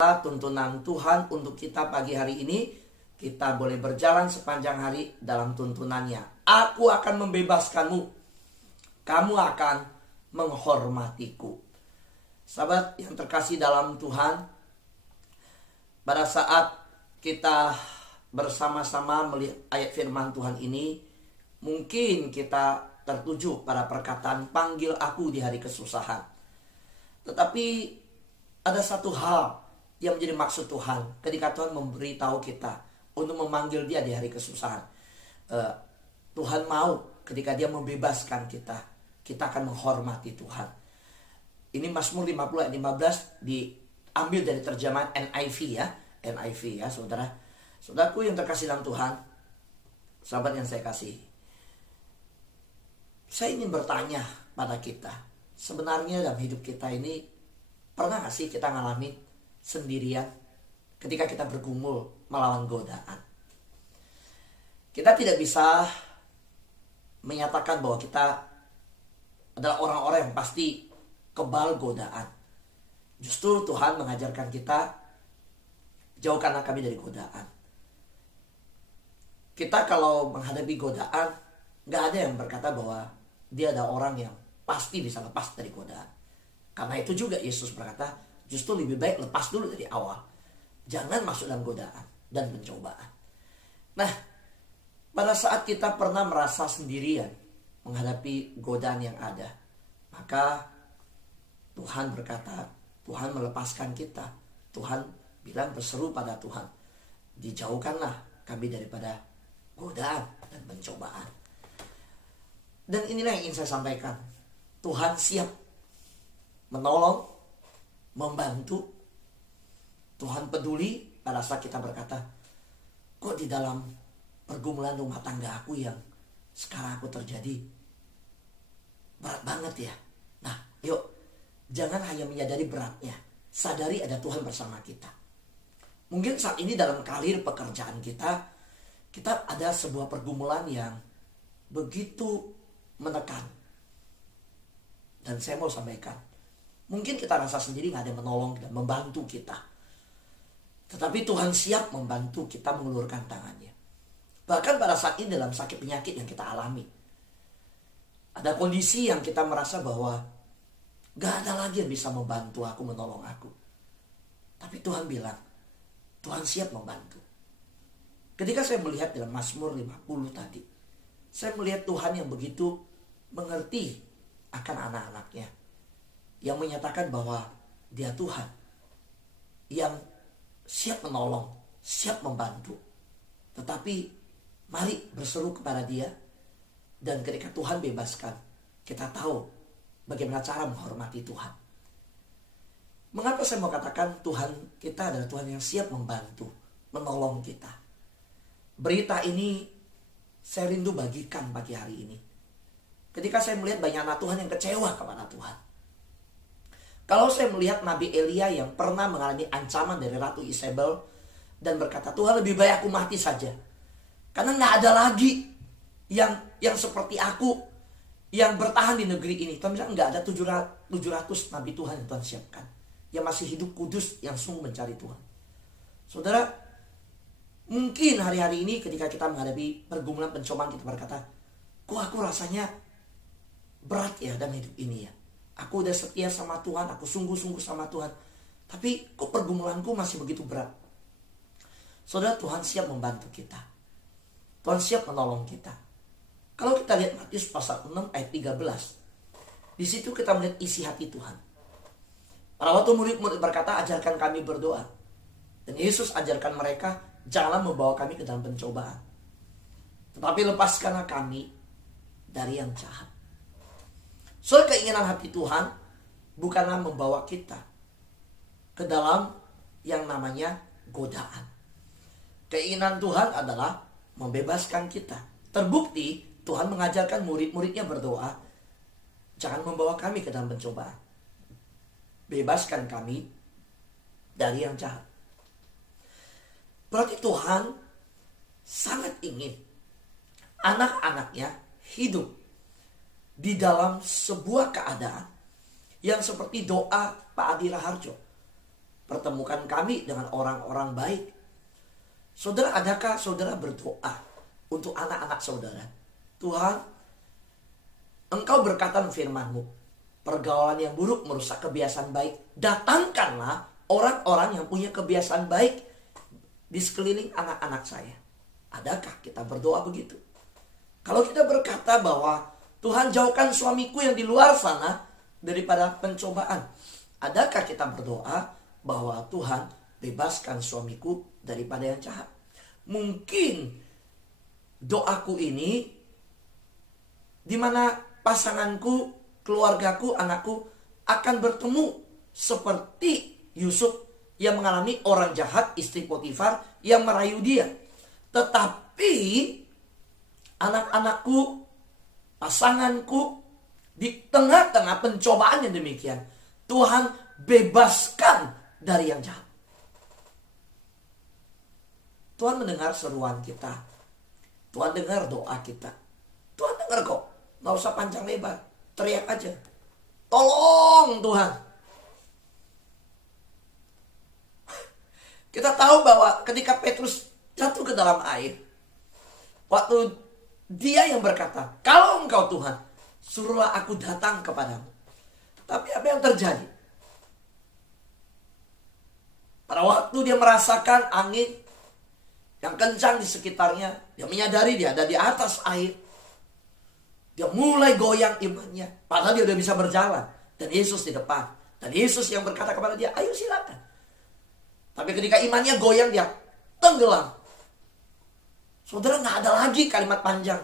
Tuntunan Tuhan untuk kita pagi hari ini, kita boleh berjalan sepanjang hari dalam tuntunannya. Aku akan membebaskanmu, kamu akan menghormatiku. Sahabat yang terkasih dalam Tuhan, pada saat kita bersama-sama melihat ayat firman Tuhan ini, mungkin kita tertuju pada perkataan panggil aku di hari kesusahan. Tetapi ada satu hal yang menjadi maksud Tuhan ketika Tuhan memberitahu kita untuk memanggil dia di hari kesusahan. Tuhan mau ketika dia membebaskan kita, kita akan menghormati Tuhan. Ini Mazmur 50 ayat 15 diambil dari terjemahan NIV ya saudara. Saudaraku yang terkasih dalam Tuhan, sahabat yang saya kasih, saya ingin bertanya pada kita, sebenarnya dalam hidup kita ini pernah gak sih kita ngalamin sendirian ketika kita bergumul melawan godaan? Kita tidak bisa menyatakan bahwa kita adalah orang-orang yang pasti kebal godaan. Justru Tuhan mengajarkan kita, jauhkanlah kami dari godaan. Kita kalau menghadapi godaan, gak ada yang berkata bahwa dia ada orang yang pasti bisa lepas dari godaan. Karena itu juga Yesus berkata, justru lebih baik lepas dulu dari awal. Jangan masuk dalam godaan dan pencobaan. Nah, pada saat kita pernah merasa sendirian menghadapi godaan yang ada, maka Tuhan berkata, Tuhan melepaskan kita. Tuhan bilang, berseru pada Tuhan, dijauhkanlah kami daripada godaan dan pencobaan. Dan inilah yang ingin saya sampaikan. Tuhan siap menolong, membantu. Tuhan peduli pada saat kita berkata, kok di dalam pergumulan rumah tangga aku yang sekarang aku terjadi berat banget ya. Nah, yuk, jangan hanya menyadari beratnya, sadari ada Tuhan bersama kita. Mungkin saat ini dalam karir pekerjaan kita ada sebuah pergumulan yang begitu menekan. Dan saya mau sampaikan, mungkin kita rasa sendiri gak ada yang menolong dan membantu kita. Tetapi Tuhan siap membantu kita mengulurkan tangannya. Bahkan pada saat ini dalam sakit penyakit yang kita alami, ada kondisi yang kita merasa bahwa gak ada lagi yang bisa membantu aku, menolong aku. Tapi Tuhan bilang, Tuhan siap membantu. Ketika saya melihat dalam Mazmur 50 tadi, saya melihat Tuhan yang begitu mengerti akan anak-anaknya, yang menyatakan bahwa dia Tuhan yang siap menolong, siap membantu. Tetapi mari berseru kepada dia, dan ketika Tuhan bebaskan, kita tahu bagaimana cara menghormati Tuhan. Mengapa saya mau katakan Tuhan kita adalah Tuhan yang siap membantu, menolong kita? Berita ini saya rindu bagikan pagi hari ini. Ketika saya melihat banyak anak Tuhan yang kecewa kepada Tuhan. Kalau saya melihat Nabi Elia yang pernah mengalami ancaman dari Ratu Isabel dan berkata, Tuhan lebih baik aku mati saja. Karena gak ada lagi yang seperti aku yang bertahan di negeri ini. Tuhan bilang gak ada 700 Nabi Tuhan yang Tuhan siapkan, yang masih hidup kudus, yang sungguh mencari Tuhan. Saudara, mungkin hari-hari ini ketika kita menghadapi pergumulan pencobaan, kita berkata, kok aku rasanya berat ya dalam hidup ini ya. Aku udah setia sama Tuhan, aku sungguh-sungguh sama Tuhan, tapi kok pergumulanku masih begitu berat. Saudara, Tuhan siap membantu kita. Tuhan siap menolong kita. Kalau kita lihat Matius pasal 6 ayat 13, di situ kita melihat isi hati Tuhan. Pada waktu murid-murid berkata, ajarkan kami berdoa. Dan Yesus ajarkan mereka, janganlah membawa kami ke dalam pencobaan, tetapi lepaskanlah kami dari yang jahat. Soal keinginan hati Tuhan bukanlah membawa kita ke dalam yang namanya godaan. Keinginan Tuhan adalah membebaskan kita. Terbukti Tuhan mengajarkan murid-muridnya berdoa, jangan membawa kami ke dalam pencobaan, bebaskan kami dari yang jahat. Berarti Tuhan sangat ingin anak-anaknya hidup di dalam sebuah keadaan yang seperti doa Pak Adi Raharjo. pertemukan kami dengan orang-orang baik. Saudara, adakah saudara berdoa untuk anak-anak saudara? Tuhan, Engkau berkata firman-Mu, pergaulan yang buruk merusak kebiasaan baik. Datangkanlah orang-orang yang punya kebiasaan baik di sekeliling anak-anak saya. Adakah kita berdoa begitu? Kalau kita berkata bahwa Tuhan, jauhkan suamiku yang di luar sana daripada pencobaan, adakah kita berdoa bahwa Tuhan, bebaskan suamiku daripada yang jahat? Mungkin doaku ini di mana pasanganku, keluargaku, anakku akan bertemu seperti Yusuf yang mengalami orang jahat, istri Potifar yang merayu dia. Tetapi anak-anakku, pasanganku, di tengah-tengah pencobaan yang demikian, Tuhan bebaskan dari yang jahat. Tuhan mendengar seruan kita. Tuhan dengar doa kita. Tuhan dengar kok. Gak usah panjang lebar. Teriak aja. Tolong Tuhan. Kita tahu bahwa ketika Petrus jatuh ke dalam air, waktu dia yang berkata, kalau Engkau Tuhan, suruhlah aku datang kepadamu. Tapi apa yang terjadi? Pada waktu dia merasakan angin yang kencang di sekitarnya, dia menyadari dia ada di atas air. Dia mulai goyang imannya. Padahal dia udah bisa berjalan. Dan Yesus di depan. Dan Yesus yang berkata kepada dia, ayo silakan. Tapi ketika imannya goyang, dia tenggelam. Saudara, gak ada lagi kalimat panjang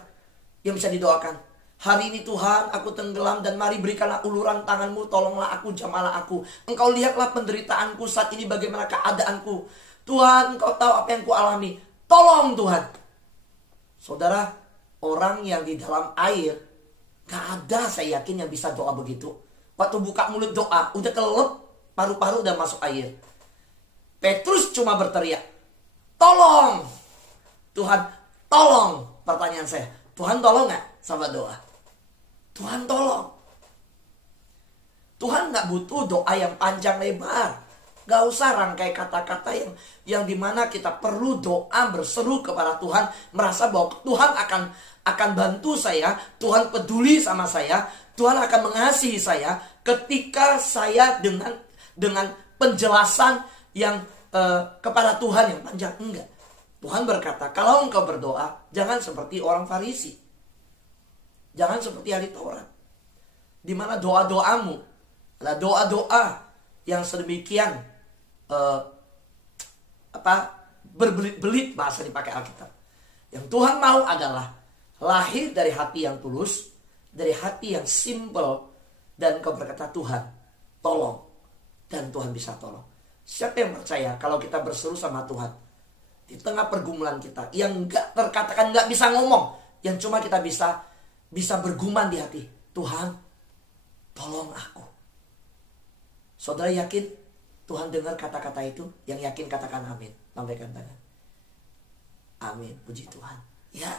yang bisa didoakan. Hari ini Tuhan, aku tenggelam dan mari berikanlah uluran tanganmu, tolonglah aku, jamalah aku. Engkau lihatlah penderitaanku saat ini, bagaimana keadaanku. Tuhan, Engkau tahu apa yang ku alami. Tolong Tuhan. Saudara, orang yang di dalam air, gak ada saya yakin yang bisa doa begitu. Waktu buka mulut doa, udah kelelep, paru-paru udah masuk air. Petrus cuma berteriak, tolong. Tuhan, tolong. Pertanyaan saya, Tuhan tolong gak? Sahabat doa. Tuhan tolong. Tuhan gak butuh doa yang panjang lebar. Gak usah rangkai kata-kata yang dimana kita perlu doa berseru kepada Tuhan, merasa bahwa Tuhan akan bantu saya, Tuhan peduli sama saya, Tuhan akan mengasihi saya ketika saya dengan penjelasan yang kepada Tuhan yang panjang. Enggak. Tuhan berkata, kalau engkau berdoa, jangan seperti orang Farisi, jangan seperti ahli Taurat, di mana doa-doamu adalah doa-doa yang sedemikian berbelit-belit, bahasa dipakai Alkitab. Yang Tuhan mau adalah lahir dari hati yang tulus, dari hati yang simple, dan kau berkata, Tuhan tolong, dan Tuhan bisa tolong. Siapa yang percaya kalau kita berseru sama Tuhan di tengah pergumulan kita yang gak terkatakan, gak bisa ngomong, yang cuma kita bisa bergumam di hati, Tuhan tolong aku. Saudara yakin Tuhan dengar kata-kata itu? Yang yakin katakan amin. Lambaikan tangan. Amin. Puji Tuhan. Ya.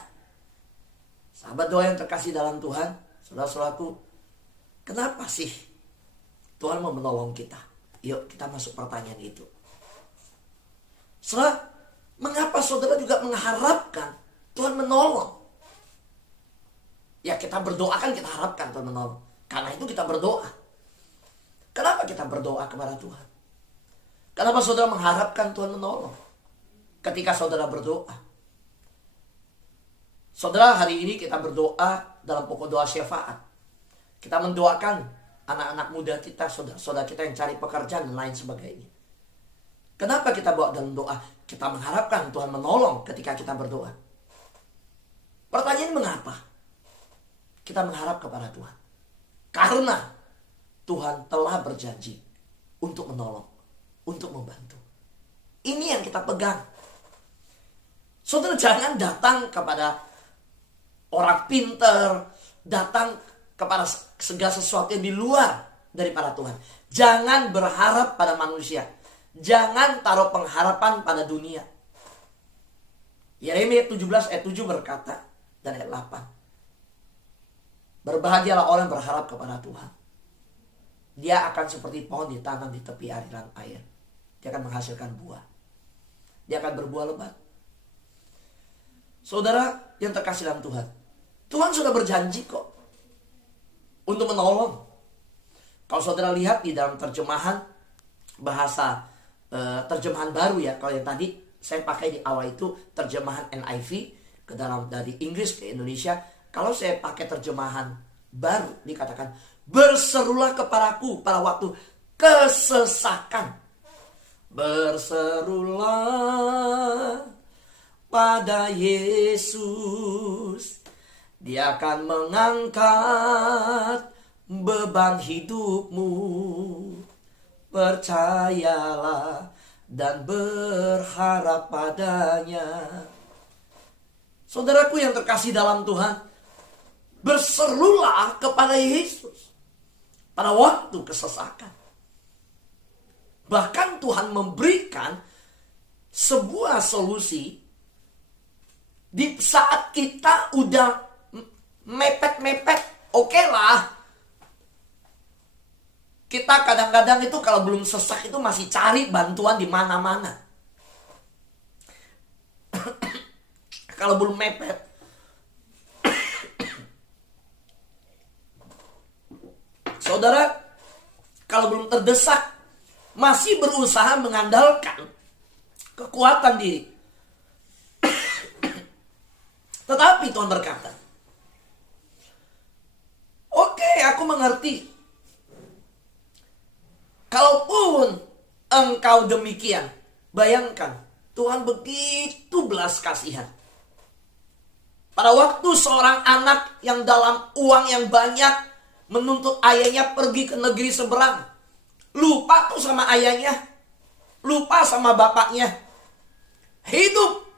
Sahabat doa yang terkasih dalam Tuhan, saudara-saudaraku, kenapa sih Tuhan mau menolong kita? Yuk kita masuk pertanyaan itu. Saudara, mengapa saudara juga mengharapkan Tuhan menolong? Ya, kita berdoa kan kita harapkan Tuhan menolong. Karena itu kita berdoa. Kenapa kita berdoa kepada Tuhan? Kenapa saudara mengharapkan Tuhan menolong ketika saudara berdoa? Saudara, hari ini kita berdoa dalam pokok doa syafaat. Kita mendoakan anak-anak muda kita, saudara-saudara kita yang cari pekerjaan dan lain sebagainya. Kenapa kita bawa dalam doa? Kita mengharapkan Tuhan menolong ketika kita berdoa. Pertanyaan, mengapa kita mengharap kepada Tuhan? Karena Tuhan telah berjanji untuk menolong, untuk membantu. Ini yang kita pegang. Saudara, jangan datang kepada orang pintar, datang kepada segala sesuatu yang di luar daripada Tuhan. Jangan berharap pada manusia. Jangan taruh pengharapan pada dunia. Yeremia 17 ayat 7 berkata, dan ayat 8. Berbahagialah orang yang berharap kepada Tuhan. Dia akan seperti pohon ditanam di tepi aliran air. dia akan menghasilkan buah. Dia akan berbuah lebat. Saudara yang terkasih dalam Tuhan, Tuhan sudah berjanji kok untuk menolong. Kalau saudara lihat di dalam terjemahan bahasa terjemahan baru ya, kalau yang tadi saya pakai di awal itu terjemahan NIV ke dalam dari Inggris ke Indonesia. Kalau saya pakai terjemahan baru dikatakan, berserulah kepadaku pada waktu kesesakan. Berserulah pada Yesus, Dia akan mengangkat beban hidupmu. Percayalah dan berharap padanya. Saudaraku yang terkasih dalam Tuhan, berserulah kepada Yesus pada waktu kesesakan. Bahkan Tuhan memberikan sebuah solusi di saat kita udah mepet-mepet. Oke lah, kita kadang-kadang itu kalau belum sesak itu masih cari bantuan di mana-mana. Kalau belum mepet, saudara, kalau belum terdesak, masih berusaha mengandalkan kekuatan diri. Tetapi Tuhan berkata, oke, aku mengerti. Kalaupun engkau demikian, bayangkan Tuhan begitu belas kasihan. Pada waktu seorang anak yang dalam uang yang banyak menuntut ayahnya pergi ke negeri seberang, lupa tuh sama ayahnya, lupa sama bapaknya, hidup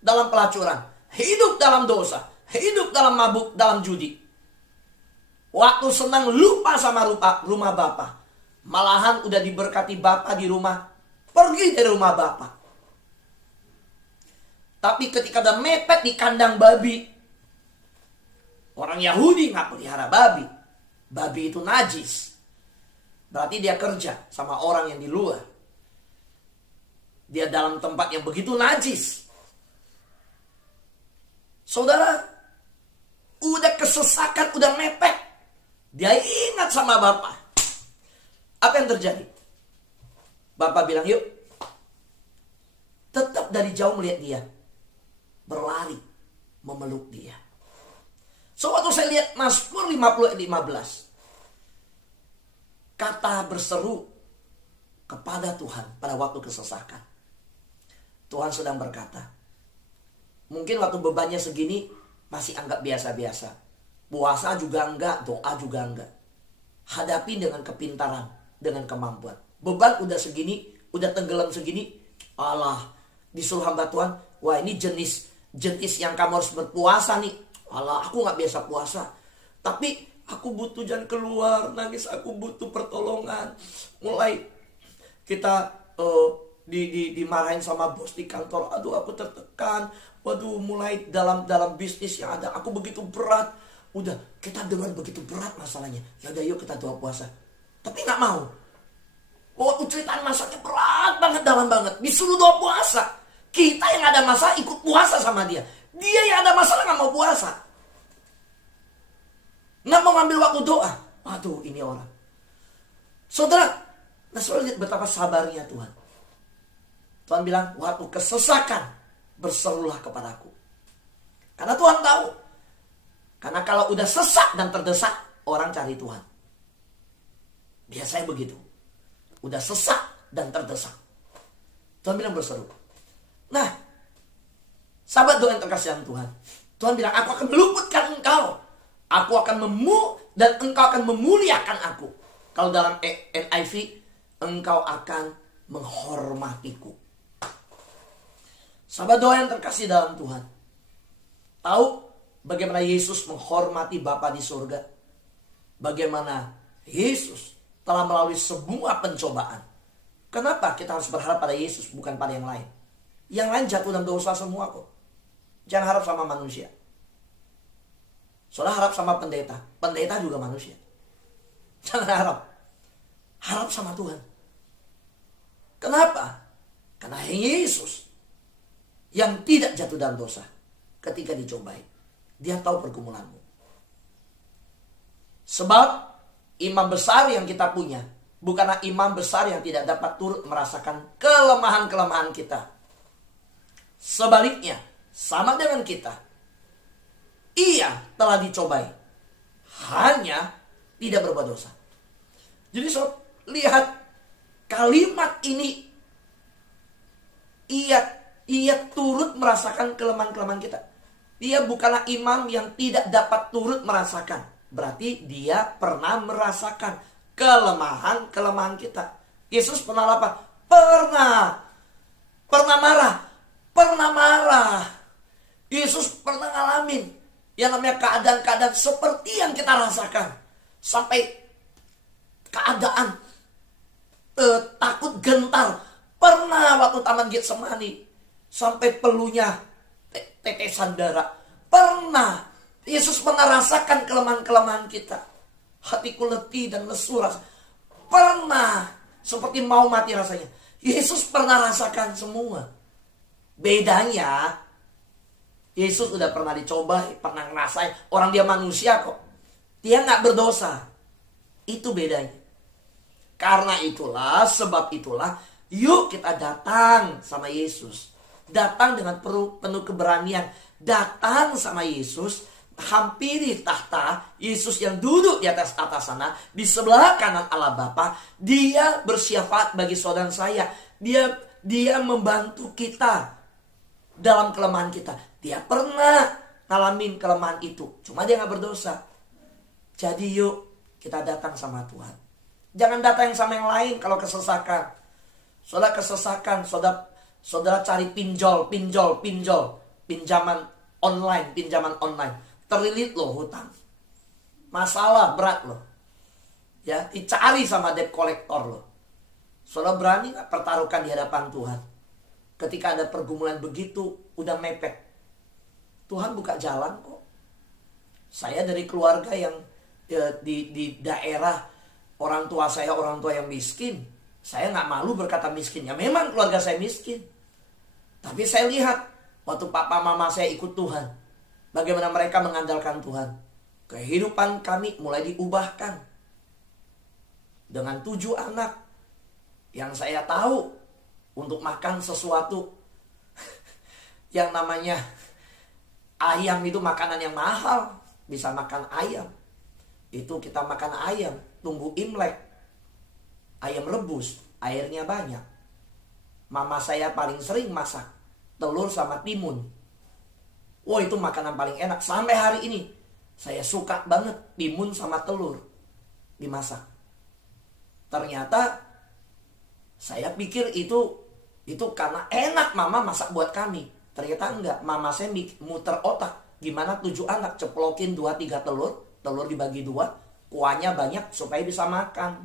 dalam pelacuran, hidup dalam dosa, hidup dalam mabuk, dalam judi. Waktu senang lupa sama rumah bapak. Malahan udah diberkati bapak di rumah, pergi dari rumah bapak. Tapi ketika udah mepet di kandang babi, orang Yahudi nggak pelihara babi. Babi itu najis. Berarti dia kerja sama orang yang di luar. Dia dalam tempat yang begitu najis. Saudara, udah kesesakan, udah mepet. Dia ingat sama bapak. Apa yang terjadi? Bapak bilang, yuk. Tetap dari jauh melihat dia. Berlari memeluk dia. So waktu saya lihat Mazmur 50 ayat 15. Kata berseru kepada Tuhan pada waktu kesesakan. Tuhan sedang berkata, mungkin waktu bebannya segini masih anggap biasa-biasa. Puasa juga enggak, doa juga enggak. Hadapi dengan kepintaran, dengan kemampuan. Beban udah segini, udah tenggelam segini. Allah, disuruh hamba Tuhan, wah ini jenis yang kamu harus berpuasa nih. Allah, aku gak biasa puasa. Tapi aku butuh jalan keluar, nangis, aku butuh pertolongan. Mulai kita dimarahin sama bos di kantor. Aduh, aku tertekan. Waduh, mulai dalam bisnis yang ada, aku begitu berat. Udah, kita dengar begitu berat masalahnya. Ya udah, yuk kita doa puasa. Tapi gak mau. Waktu ceritaan masalahnya berat banget, dalam banget. Disuruh doa puasa. Kita yang ada masalah ikut puasa sama dia. Dia yang ada masalah gak mau puasa. Gak mau ngambil waktu doa. Waduh, ini orang. Saudara, nah saudara lihat betapa sabarnya Tuhan. Tuhan bilang, waktu kesesakan, berserulah kepadaku. Karena Tuhan tahu. Karena kalau udah sesak dan terdesak, orang cari Tuhan. Biasanya begitu. Udah sesak dan terdesak, Tuhan bilang berseru. Nah, sahabat doa yang terkasih dalam Tuhan, Tuhan bilang, aku akan meluputkan engkau. Aku akan dan engkau akan memuliakan aku. Kalau dalam NIV, engkau akan menghormatiku. Sahabat doa yang terkasih dalam Tuhan, tahu bagaimana Yesus menghormati Bapa di surga? Bagaimana Yesus telah melalui sebuah pencobaan. Kenapa kita harus berharap pada Yesus, bukan pada yang lain? Yang lain jatuh dalam dosa semua kok. Jangan harap sama manusia. Saudara harap sama pendeta. Pendeta juga manusia. Jangan harap. Harap sama Tuhan. Kenapa? Karena Yesus yang tidak jatuh dalam dosa ketika dicobai, dia tahu pergumulanmu. Sebab imam besar yang kita punya bukanlah imam besar yang tidak dapat turut merasakan kelemahan-kelemahan kita. Sebaliknya, sama dengan kita, ia telah dicobai, hanya tidak berbuat dosa. Jadi lihat kalimat ini, ia turut merasakan kelemahan-kelemahan kita. Dia bukanlah imam yang tidak dapat turut merasakan. Berarti dia pernah merasakan kelemahan-kelemahan kita. Yesus pernah apa? Pernah marah. Yesus pernah ngalamin yang namanya keadaan-keadaan seperti yang kita rasakan. Sampai keadaan takut, gentar. Pernah waktu Taman Getsemani sampai peluhnya tetesan darah. Pernah. Yesus pernah rasakan kelemahan-kelemahan kita. Hatiku letih dan lesu rasa. Pernah. Seperti mau mati rasanya. Yesus pernah rasakan semua. Bedanya, Yesus udah pernah dicoba, pernah ngerasain. Orang dia manusia kok. Dia gak berdosa. Itu bedanya. Karena itulah, sebab itulah, yuk kita datang sama Yesus. Datang dengan penuh keberanian. Datang sama Yesus. Hampiri tahta Yesus yang duduk di atas sana, di sebelah kanan Allah Bapa. Dia bersyafaat bagi saudara saya. Dia membantu kita dalam kelemahan kita. Dia pernah ngalamin kelemahan itu, cuma dia gak berdosa. Jadi yuk kita datang sama Tuhan. Jangan datang sama yang lain kalau kesesakan. Saudara kesesakan, saudara cari pinjol, pinjaman online. Terlilit loh hutang. Masalah berat loh. Ya, dicari sama debt collector loh. Saudara berani gak pertaruhkan di hadapan Tuhan? Ketika ada pergumulan begitu, udah mepet. Tuhan buka jalan kok. Saya dari keluarga yang di daerah orang tua saya, orang tua yang miskin. Saya gak malu berkata miskin. Ya memang keluarga saya miskin. Tapi saya lihat waktu papa mama saya ikut Tuhan, bagaimana mereka mengandalkan Tuhan. Kehidupan kami mulai diubahkan. Dengan 7 anak yang saya tahu untuk makan sesuatu yang namanya ayam itu makanan yang mahal. Bisa makan ayam. Itu kita makan ayam, tunggu Imlek. Ayam rebus, airnya banyak. Mama saya paling sering masak telur sama timun. Wah, itu makanan paling enak. Sampai hari ini saya suka banget timun sama telur dimasak. Ternyata saya pikir itu karena enak mama masak buat kami. Ternyata enggak. Mama saya muter otak. Gimana 7 anak ceplokin 2-3 telur dibagi 2, kuahnya banyak supaya bisa makan.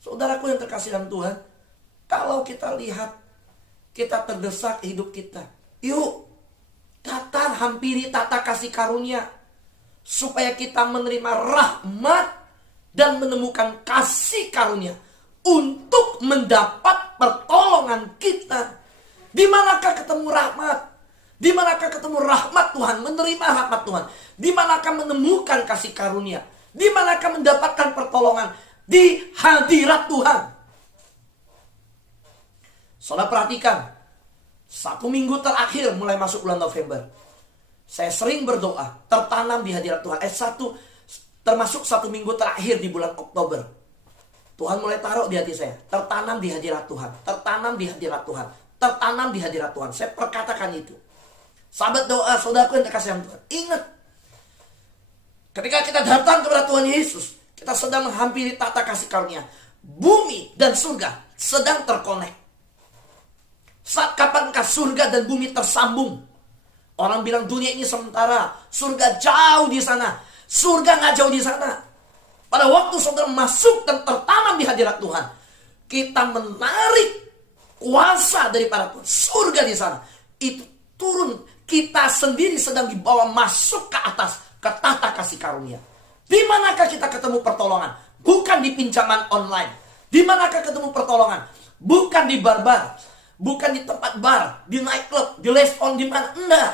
Saudaraku yang terkasih dalam Tuhan, kalau kita lihat kita terdesak hidup kita, yuk datang hampiri tata kasih karunia supaya kita menerima rahmat dan menemukan kasih karunia untuk mendapat pertolongan kita. Di manakah ketemu rahmat? Di manakah ketemu rahmat Tuhan, menerima rahmat Tuhan? Di manakah menemukan kasih karunia? Di manakah mendapatkan pertolongan? Di hadirat Tuhan. Saudara perhatikan, 1 minggu terakhir mulai masuk bulan November, saya sering berdoa, tertanam di hadirat Tuhan. Termasuk 1 minggu terakhir di bulan Oktober, Tuhan mulai taruh di hati saya, tertanam di hadirat Tuhan, tertanam di hadirat Tuhan, tertanam di hadirat Tuhan. Saya perkatakan itu. Sahabat doa, saudaraku yang terkasih dalam Tuhan, ingat, ketika kita datang kepada Tuhan Yesus, kita sedang menghampiri tata kasih karunia. Bumi dan surga sedang terkonek. Saat kapankah surga dan bumi tersambung? Orang bilang dunia ini sementara, surga jauh di sana. Surga gak jauh di sana. Pada waktu saudara masuk dan tertanam di hadirat Tuhan, kita menarik kuasa daripada Tuhan. Surga di sana itu turun. Kita sendiri sedang dibawa masuk ke atas, ke tata kasih karunia. Di manakah kita ketemu pertolongan? Bukan di pinjaman online. Di manakah ketemu pertolongan? Bukan di bar-bar, bukan di tempat bar, di nightclub, di restoran, di mana? Enggak.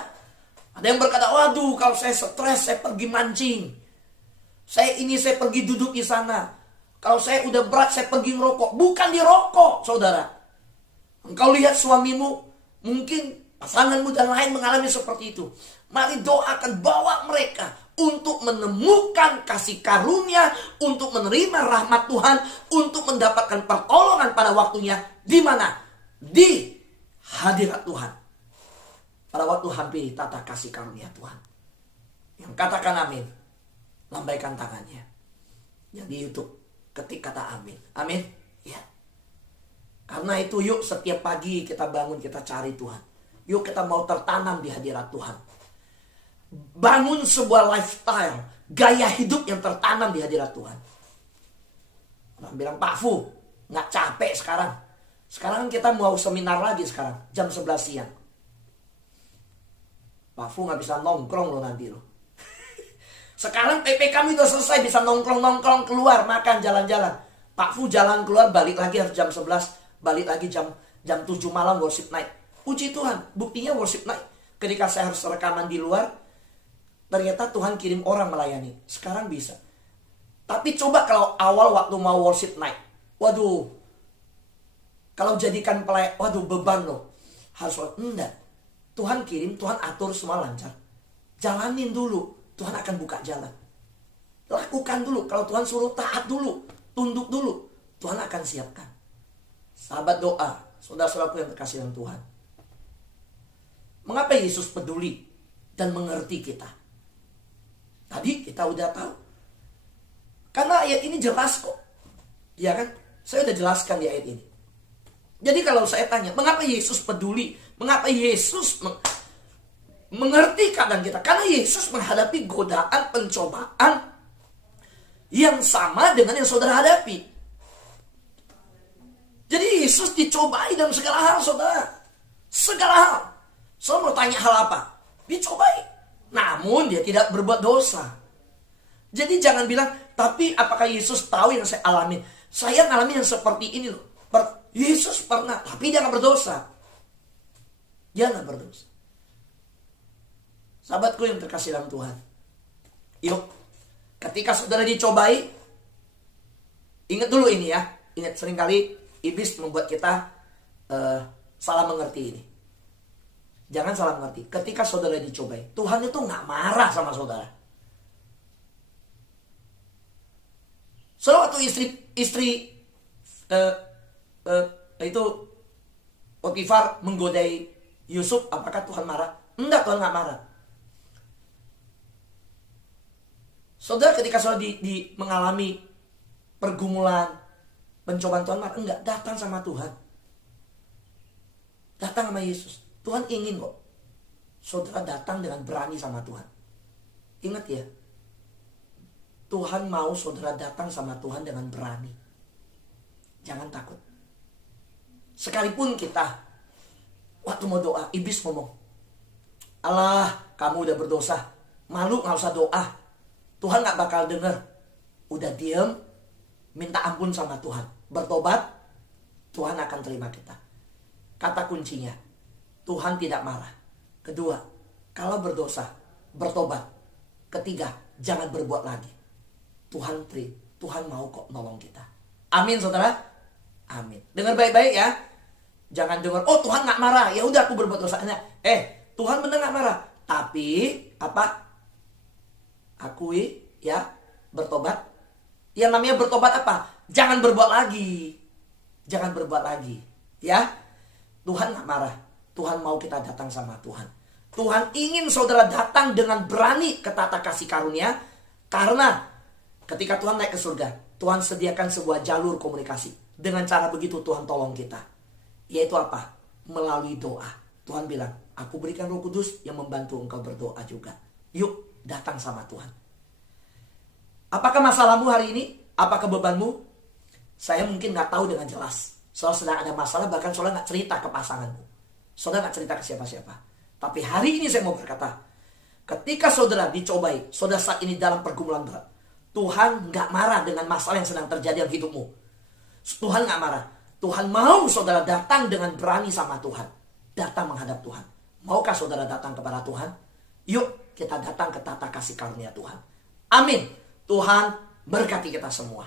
Ada yang berkata, waduh kalau saya stres, saya pergi mancing. Saya pergi duduk di sana. Kalau saya udah berat, saya pergi ngerokok. Bukan di rokok, saudara. Engkau lihat suamimu, mungkin pasanganmu dan lain mengalami seperti itu. Mari doakan, bawa mereka untuk menemukan kasih karunia, untuk menerima rahmat Tuhan, untuk mendapatkan pertolongan pada waktunya. Di mana? Di hadirat Tuhan. Pada waktu hampir tata kasih karunia Tuhan. Yang katakan amin, lambaikan tangannya. Yang di YouTube, ketik kata amin. Amin. Ya. Karena itu yuk setiap pagi kita bangun, kita cari Tuhan. Yuk kita mau tertanam di hadirat Tuhan. Bangun sebuah lifestyle, gaya hidup yang tertanam di hadirat Tuhan. Orang bilang, Pak Fu, gak capek sekarang. Sekarang kita mau seminar lagi sekarang, jam 11 siang. Pak Fu gak bisa nongkrong loh nanti loh. Sekarang PPKM udah selesai, bisa nongkrong-nongkrong, keluar, makan, jalan-jalan. Pak Fu jalan keluar, balik lagi harus jam 11, balik lagi jam 7 malam worship night. Puji Tuhan, buktinya worship night. Ketika saya harus rekaman di luar, ternyata Tuhan kirim orang melayani. Sekarang bisa. Tapi coba kalau awal waktu mau worship night. Waduh. Kalau jadikan waduh beban loh. Harus, enggak. Tuhan kirim, Tuhan atur semua lancar. Jalanin dulu. Tuhan akan buka jalan. Lakukan dulu. Kalau Tuhan suruh taat dulu. Tunduk dulu. Tuhan akan siapkan. Sahabat doa. Saudara-saudaraku yang terkasih dalam Tuhan. Mengapa Yesus peduli dan mengerti kita? Tadi kita udah tahu. Karena ayat ini jelas kok. Ya kan? Saya udah jelaskan di ayat ini. Jadi kalau saya tanya, mengapa Yesus peduli? Mengapa Yesus mengerti keadaan kita? Karena Yesus menghadapi godaan, pencobaan yang sama dengan yang saudara hadapi. Jadi Yesus dicobai dalam segala hal, saudara. Segala hal. Saudara mau tanya hal apa? Dicobai. Namun dia tidak berbuat dosa. Jadi jangan bilang, tapi apakah Yesus tahu yang saya alami? Saya alami yang seperti ini loh. Yesus pernah, tapi dia gak berdosa. Dia gak berdosa. Sahabatku yang terkasih dalam Tuhan. Yuk, ketika saudara dicobai, ingat dulu ini ya. Ingat, seringkali iblis membuat kita salah mengerti ini. Jangan salah mengerti. Ketika saudara dicobai, Tuhan itu gak marah sama saudara. Soalnya waktu istri itu Potifar menggodai Yusuf, apakah Tuhan marah? Enggak, Tuhan gak marah. Saudara ketika saudara mengalami pergumulan, pencobaan, Tuhan marah? Enggak, datang sama Tuhan. Datang sama Yesus. Tuhan ingin kok saudara datang dengan berani sama Tuhan. Ingat ya, Tuhan mau saudara datang sama Tuhan dengan berani. Jangan takut. Sekalipun kita waktu mau doa, iblis ngomong, Allah, kamu udah berdosa, malu gak usah doa, Tuhan gak bakal denger. Udah diem, minta ampun sama Tuhan, bertobat, Tuhan akan terima kita. Kata kuncinya, Tuhan tidak marah. Kedua, kalau berdosa, bertobat. Ketiga, jangan berbuat lagi. Tuhan mau kok nolong kita. Amin, saudara. Amin. Dengar baik-baik ya. Jangan dengar, oh Tuhan gak marah, ya udah aku berbuat dosanya. Tuhan benar gak marah, tapi apa? Akui ya, bertobat. Yang namanya bertobat apa? Jangan berbuat lagi. Jangan berbuat lagi. Ya. Tuhan gak marah. Tuhan mau kita datang sama Tuhan. Tuhan ingin saudara datang dengan berani ke tata kasih karunia. Karena ketika Tuhan naik ke surga, Tuhan sediakan sebuah jalur komunikasi. Dengan cara begitu Tuhan tolong kita. Yaitu apa? Melalui doa. Tuhan bilang, aku berikan Roh Kudus yang membantu engkau berdoa juga. Yuk, datang sama Tuhan. Apakah masalahmu hari ini? Apakah bebanmu? Saya mungkin gak tahu dengan jelas. Soalnya sedang ada masalah, bahkan saudara gak cerita ke pasanganmu. Saudara gak cerita ke siapa-siapa. Tapi hari ini saya mau berkata, ketika saudara dicobai, saudara saat ini dalam pergumulan berat, Tuhan gak marah dengan masalah yang sedang terjadi dalam hidupmu. Tuhan nggak marah. Tuhan mau saudara datang dengan berani sama Tuhan. Datang menghadap Tuhan. Maukah saudara datang kepada Tuhan? Yuk kita datang ke tata kasih karunia Tuhan. Amin. Tuhan berkati kita semua.